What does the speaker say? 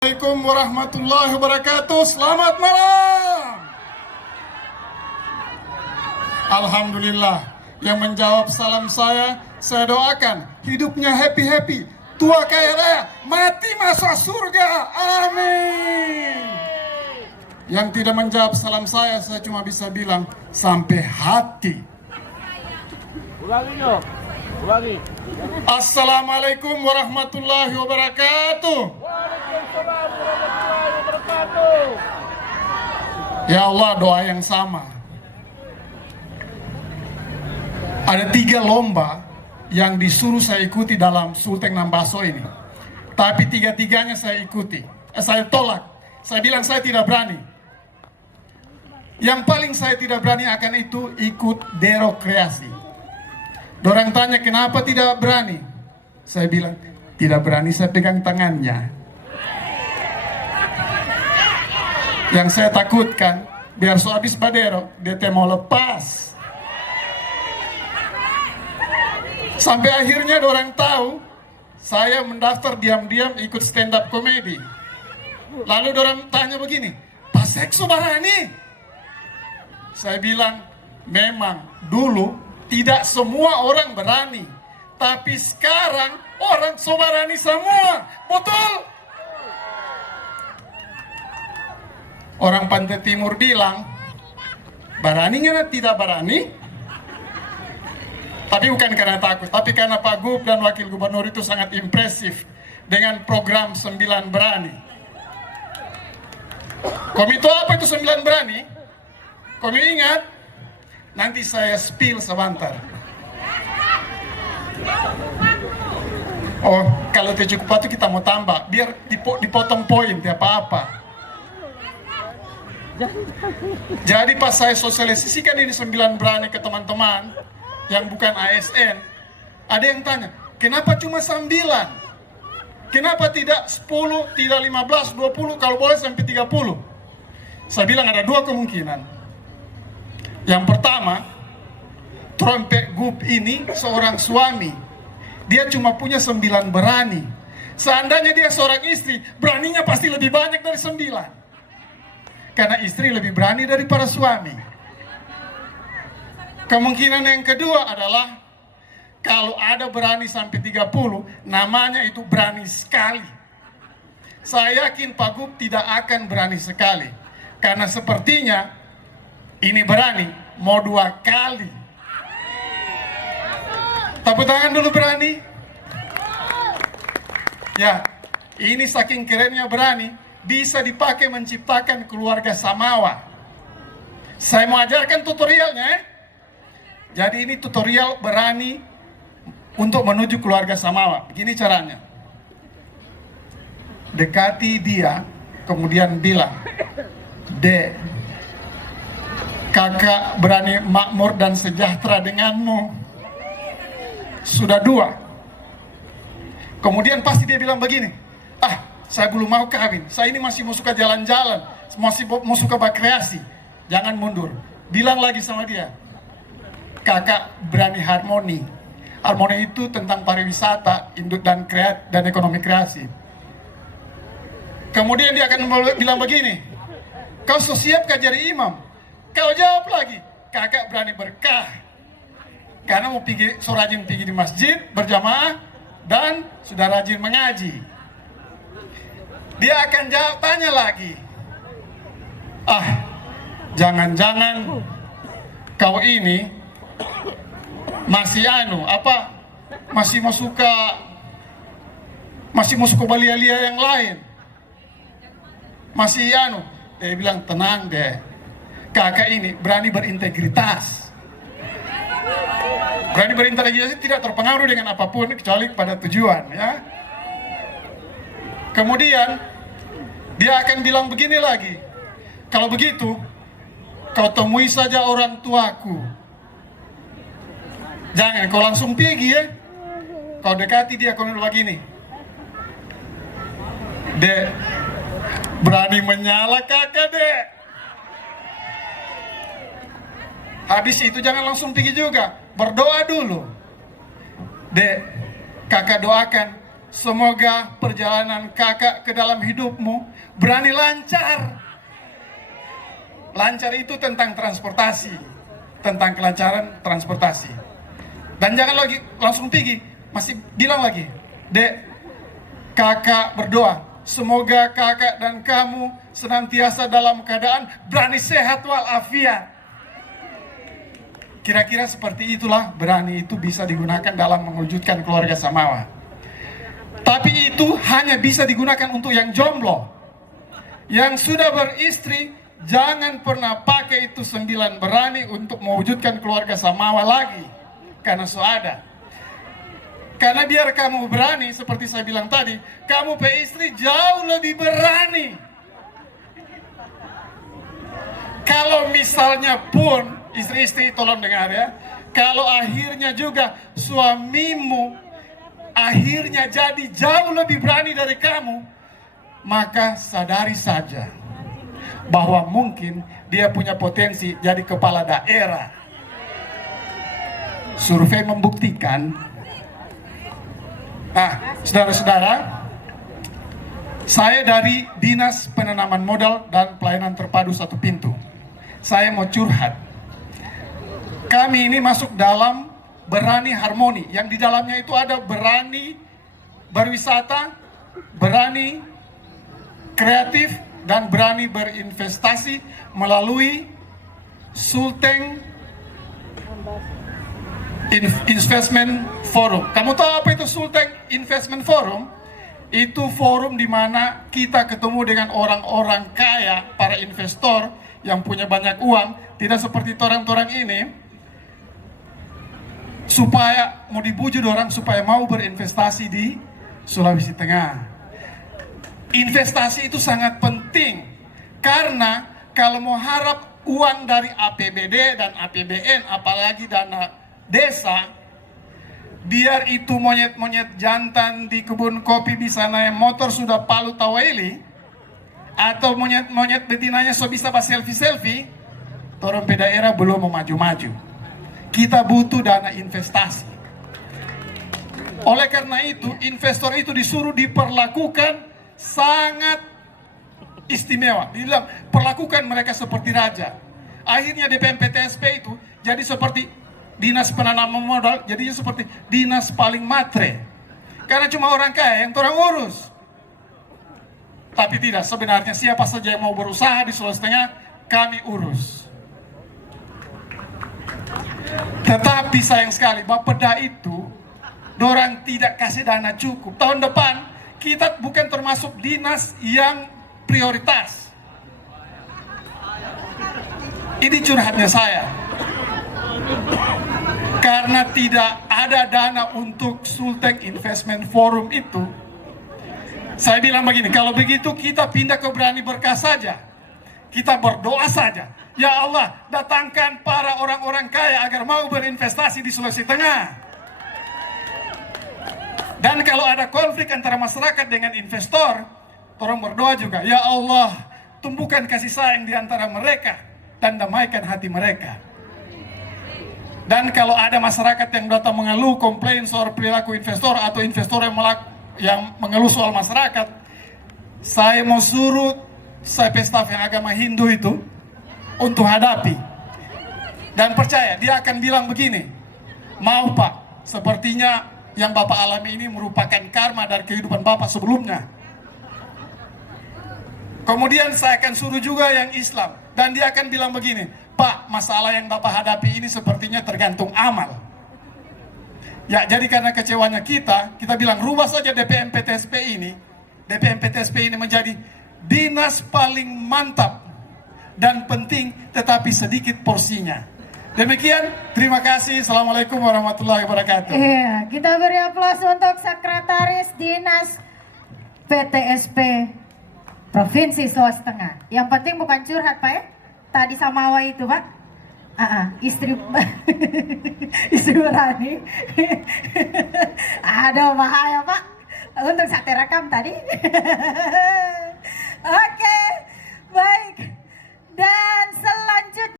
Assalamualaikum warahmatullahi wabarakatuh. Selamat malam. Alhamdulillah, yang menjawab salam saya doakan hidupnya happy-happy, tua kaya raya, mati masuk surga. Amin. Yang tidak menjawab salam saya cuma bisa bilang sampai hati. Ulangi dong, ulangi. Assalamualaikum warahmatullahi wabarakatuh. Waalaikumsalam warahmatullahi wabarakatuh. Ya Allah, doa yang sama. Ada 3 lomba yang disuruh saya ikuti dalam Sultan Nambaso ini. Tapi 3-tiganya saya ikuti. Saya tolak. Saya bilang saya tidak berani. Yang paling saya tidak berani akan itu ikut derokreasi. Dorang tanya kenapa tidak berani. Saya bilang tidak berani, saya pegang tangannya. Yang saya takutkan biar so habis badero dia mau lepas. Sampai akhirnya dorang tahu saya mendaftar diam-diam ikut stand up komedi. Lalu dorang tanya begini, Pak Sekso berani? Saya bilang memang dulu tidak semua orang berani, tapi sekarang orang so berani semua. Betul? Orang Pantai Timur bilang, beraninya tidak berani, tapi bukan karena takut, tapi karena Pak Gub dan Wakil Gubernur itu sangat impresif dengan program 9 berani. Komi itu apa itu 9 berani? Komi ingat? Nanti saya spill sebentar. Oh, kalau tidak cukup itu kita mau tambah, biar dipotong poin, tidak apa-apa. Jadi pas saya sosialisasikan ini 9 berani ke teman-teman yang bukan ASN, ada yang tanya, kenapa cuma 9? Kenapa tidak 10, tidak 15, 20, kalau boleh sampai 30? Saya bilang ada 2 kemungkinan. Yang pertama, trompet Gub ini seorang suami. Dia cuma punya 9 berani. Seandainya dia seorang istri, beraninya pasti lebih banyak dari 9. Karena istri lebih berani daripada suami. Kemungkinan yang kedua adalah kalau ada berani sampai 30, namanya itu berani sekali. Saya yakin Pak Gub tidak akan berani sekali. Karena sepertinya ini berani mau 2 kali. Tepuk tangan dulu berani. Ya, ini saking kerennya berani, bisa dipakai menciptakan keluarga Samawa. Saya mau ajarkan tutorialnya. Jadi ini tutorial berani untuk menuju keluarga Samawa. Begini caranya. Dekati dia, kemudian bilang, Dek, kakak berani makmur dan sejahtera denganmu. Sudah 2. Kemudian pasti dia bilang begini, saya belum mau kawin, saya ini masih mau suka jalan-jalan, masih mau suka berkreasi. Jangan mundur. Bilang lagi sama dia, kakak berani harmoni. Harmoni itu tentang pariwisata, induk dan ekonomi kreasi. Kemudian dia akan bilang begini, kau so siap jadi imam? Kau jawab lagi, kakak berani berkah. Karena mau rajin pergi di masjid berjamaah dan sudah rajin mengaji. Dia akan tanya lagi, jangan-jangan kau ini masih masih mau suka balia-lia yang lain. Masih dia bilang tenang deh. Kakak ini berani berintegritas. Berani berintegritas tidak terpengaruh dengan apapun kecuali pada tujuan, ya. Kemudian dia akan bilang begini lagi, kalau begitu kau temui saja orang tuaku. Jangan kau langsung pergi, ya. Kau dekati dia, kau bilang begini, Dek, berani menyala kakak, Dek. Habis itu jangan langsung pergi juga, berdoa dulu. Dek, kakak doakan semoga perjalanan kakak ke dalam hidupmu berani lancar. Lancar itu tentang transportasi, tentang kelancaran transportasi. Dan jangan lagi langsung pergi, masih bilang lagi, Dek, kakak berdoa, semoga kakak dan kamu senantiasa dalam keadaan berani, sehat walafiat. Kira-kira seperti itulah berani itu bisa digunakan dalam mewujudkan keluarga samawa. Tapi itu hanya bisa digunakan untuk yang jomblo. Yang sudah beristri, jangan pernah pakai itu 9 berani untuk mewujudkan keluarga samawa lagi. Karena so ada. Karena biar kamu berani, seperti saya bilang tadi, kamu pe istri jauh lebih berani. Kalau misalnya pun, istri-istri tolong dengar ya, kalau akhirnya juga suamimu akhirnya jadi jauh lebih berani dari kamu, maka sadari saja bahwa mungkin dia punya potensi jadi kepala daerah. Survei membuktikan. Nah, saudara-saudara, saya dari Dinas Penanaman Modal dan Pelayanan Terpadu Satu Pintu. Saya mau curhat. Kami ini masuk dalam berani harmoni, yang di dalamnya itu ada berani berwisata, berani kreatif, dan berani berinvestasi melalui Sulteng Investment Forum. Kamu tahu apa itu Sulteng Investment Forum? Itu forum di mana kita ketemu dengan orang-orang kaya, para investor yang punya banyak uang, tidak seperti orang-orang ini, supaya mau dibujuk orang supaya mau berinvestasi di Sulawesi Tengah. Investasi itu sangat penting, karena kalau mau harap uang dari APBD dan APBN, apalagi dana desa, biar itu monyet-monyet jantan di kebun kopi bisa naik motor sudah palu taweli, atau monyet-monyet betinanya so bisa selfie-selfie, orang pe daerah belum mau maju-maju. Kita butuh dana investasi. Oleh karena itu, investor itu disuruh diperlakukan sangat istimewa. Dibilang, perlakukan mereka seperti raja. Akhirnya DPMPTSP itu jadi seperti Dinas Penanaman Modal, jadinya seperti dinas paling matre. Karena cuma orang kaya yang orang urus. Tapi tidak, sebenarnya siapa saja yang mau berusaha di Sulawesi Tengah, kami urus. Tetapi sayang sekali, Bapeda itu dorang tidak kasih dana cukup. Tahun depan kita bukan termasuk dinas yang prioritas. Ini curhatnya saya. Karena tidak ada dana untuk Sulteng Investment Forum itu, saya bilang begini, kalau begitu kita pindah ke Berani Berkah saja. Kita berdoa saja. Ya Allah, datangkan para orang-orang kaya agar mau berinvestasi di Sulawesi Tengah. Dan kalau ada konflik antara masyarakat dengan investor, tolong berdoa juga. Ya Allah, tumbuhkan kasih sayang di antara mereka dan damaikan hati mereka. Dan kalau ada masyarakat yang datang mengeluh, komplain soal perilaku investor atau investor yang mengeluh soal masyarakat, saya mau suruh saya staf yang agama Hindu itu untuk hadapi. Dan percaya, dia akan bilang begini, mau Pak, sepertinya yang Bapak alami ini merupakan karma dari kehidupan Bapak sebelumnya. Kemudian saya akan suruh juga yang Islam, dan dia akan bilang begini, Pak, masalah yang Bapak hadapi ini sepertinya tergantung amal. Ya, jadi karena kecewanya kita bilang rubah saja DPMPTSP ini. DPMPTSP ini menjadi dinas paling mantap dan penting, tetapi sedikit porsinya. Demikian, terima kasih. Assalamualaikum warahmatullahi wabarakatuh. Iya, kita beri aplaus untuk Sekretaris Dinas PTSP Provinsi Sulawesi Tengah. Yang penting bukan curhat, Pak ya. Tadi Samawa itu, Pak. Istri istri berani. Ada bahaya, Pak. Untuk sate rekam tadi. Oke, baik. Dan selanjutnya